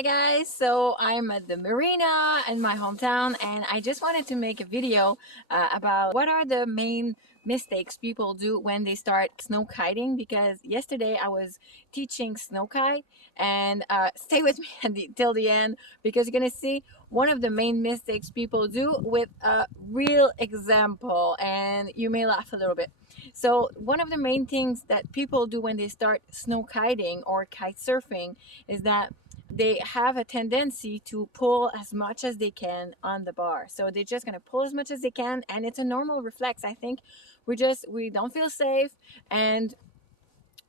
Hi guys, so I'm at the marina in my hometown and I just wanted to make a video about what are the main mistakes people do when they start snow kiting, because yesterday I was teaching snow kite and stay with me till the end because you're gonna see one of the main mistakes people do with a real example and you may laugh a little bit. So one of the main things that people do when they start snow kiting or kite surfing is that they have a tendency to pull as much as they can on the bar. So they're just going to pull as much as they can, and it's a normal reflex. I think we don't feel safe, and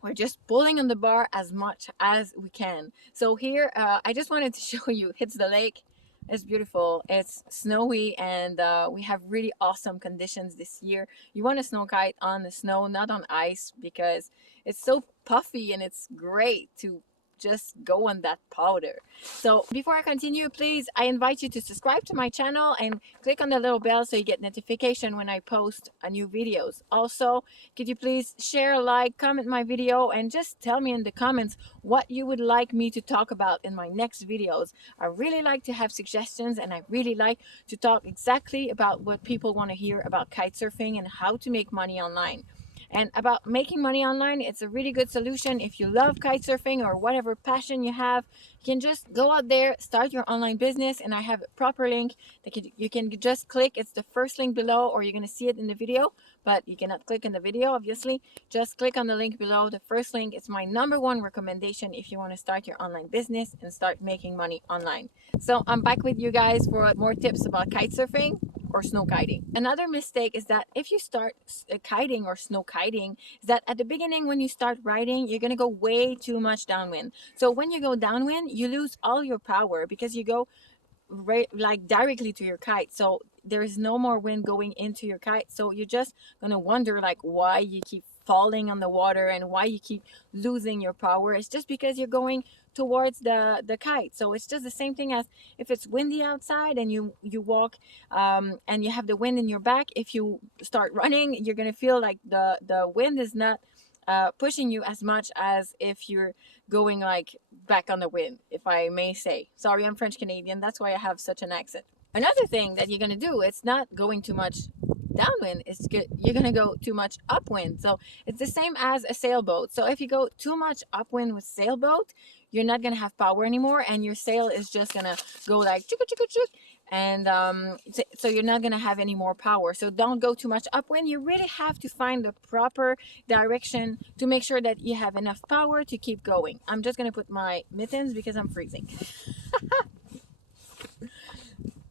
we're just pulling on the bar as much as we can. So here I just wanted to show you, it's the lake. It's beautiful, it's snowy, and we have really awesome conditions this year. You want to snow kite on the snow, not on ice, because it's so puffy and it's great to just go on that powder. So before I continue, please, I invite you to subscribe to my channel and click on the little bell so you get notification when I post a new videos. Also, could you please share, like, comment my video, and just tell me in the comments what you would like me to talk about in my next videos. I really like to have suggestions, and I really like to talk exactly about what people want to hear about kite surfing and how to make money online. And about making money online, it's a really good solution. If you love kite surfing or whatever passion you have, you can just go out there, start your online business, and I have a proper link that you can just click. It's the first link below, or you're going to see it in the video, but you cannot click in the video, obviously. Just click on the link below, the first link. It's my #1 recommendation if you want to start your online business and start making money online. So I'm back with you guys for more tips about kite surfing or snow kiting. Another mistake is that if you start kiting or snow kiting, is that at the beginning when you start riding, you're going to go way too much downwind. So when you go downwind, you lose all your power because you go right, like directly to your kite. So there is no more wind going into your kite. So you're just going to wonder like why you keep falling on the water and why you keep losing your power. It's just because you're going towards the kite. So it's just the same thing as if it's windy outside and you walk and you have the wind in your back. If you start running, you're gonna feel like the wind is not pushing you as much as if you're going like back on the wind, if I may say. Sorry, I'm French Canadian, that's why I have such an accent. Another thing that you're gonna do, it's not going too much downwind, it's good, you're gonna go too much upwind. So it's the same as a sailboat. So if you go too much upwind with sailboat, you're not gonna have power anymore, and your sail is just gonna go like chuk chuk chuk, and so you're not gonna have any more power. So don't go too much upwind. You really have to find the proper direction to make sure that you have enough power to keep going. I'm just gonna put my mittens because I'm freezing.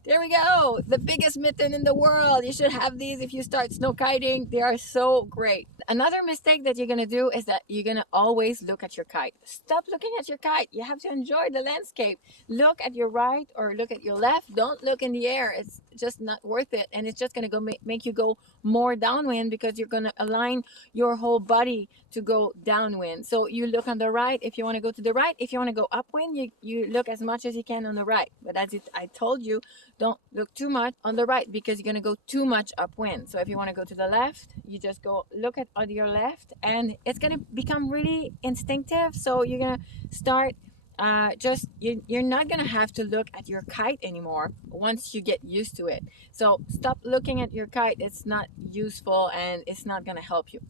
There we go, the biggest mitten in the world. You should have these if you start snow kiting. They are so great. Another mistake that you're gonna do is that you're gonna always look at your kite. Stop looking at your kite. You have to enjoy the landscape. Look at your right or look at your left. Don't look in the air. It's just not worth it, and it's just gonna go make you go more downwind because you're gonna align your whole body to go downwind. So you look on the right if you want to go to the right. If you want to go upwind, you look as much as you can on the right. But as I told you, don't look too much on the right because you're going to go too much upwind. So if you want to go to the left, you just go look at on your left, and it's going to become really instinctive. So you're going to start you're not going to have to look at your kite anymore once you get used to it. So stop looking at your kite. It's not useful and it's not going to help you.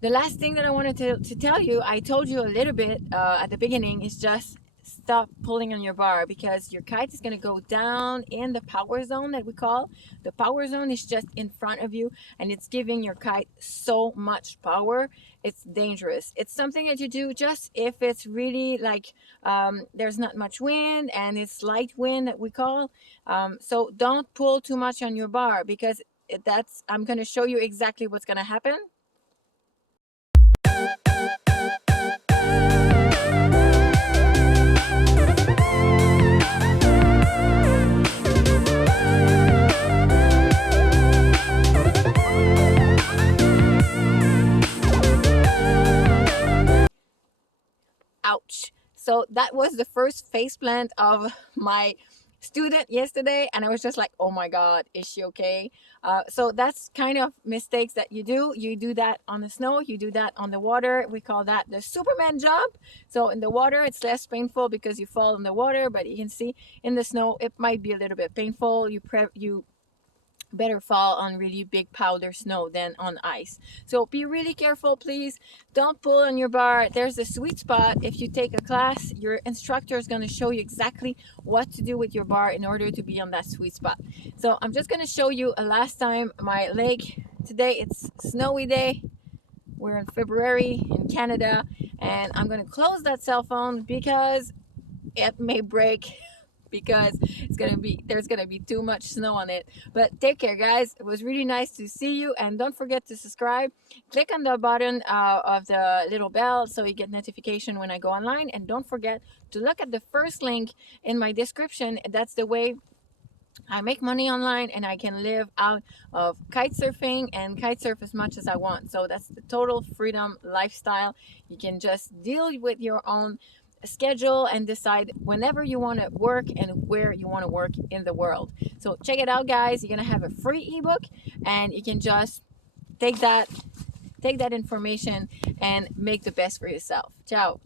The last thing that I wanted to tell you, I told you a little bit at the beginning, is just stop pulling on your bar, because your kite is going to go down in the power zone that we call. The power zone is just in front of you, and it's giving your kite so much power. It's dangerous. It's something that you do just if it's really like there's not much wind and it's light wind that we call. So don't pull too much on your bar, because I'm going to show you exactly what's going to happen. Ouch. So that was the first faceplant of my student yesterday, and I was just like, oh my God, is she okay? So that's kind of mistakes that you do. You do that on the snow, you do that on the water. We call that the Superman jump. So in the water, it's less painful because you fall in the water, but you can see in the snow, it might be a little bit painful. You better fall on really big powder snow than on ice. So be really careful, please. Don't pull on your bar. There's a sweet spot. If you take a class, your instructor is going to show you exactly what to do with your bar in order to be on that sweet spot. So I'm just going to show you a last time my lake. Today it's snowy day. We're in February in Canada, and I'm going to close that cell phone because it may break because there's gonna be too much snow on it. But take care, guys. It was really nice to see you, and don't forget to subscribe. Click on the button of the little bell so you get notification when I go online, and don't forget to look at the first link in my description. That's the way I make money online, and I can live out of kite surfing and kite surf as much as I want. So that's the total freedom lifestyle. You can just deal with your own schedule and decide whenever you want to work and where you want to work in the world. So check it out, guys. You're gonna have a free ebook, and you can just take that information and make the best for yourself. Ciao.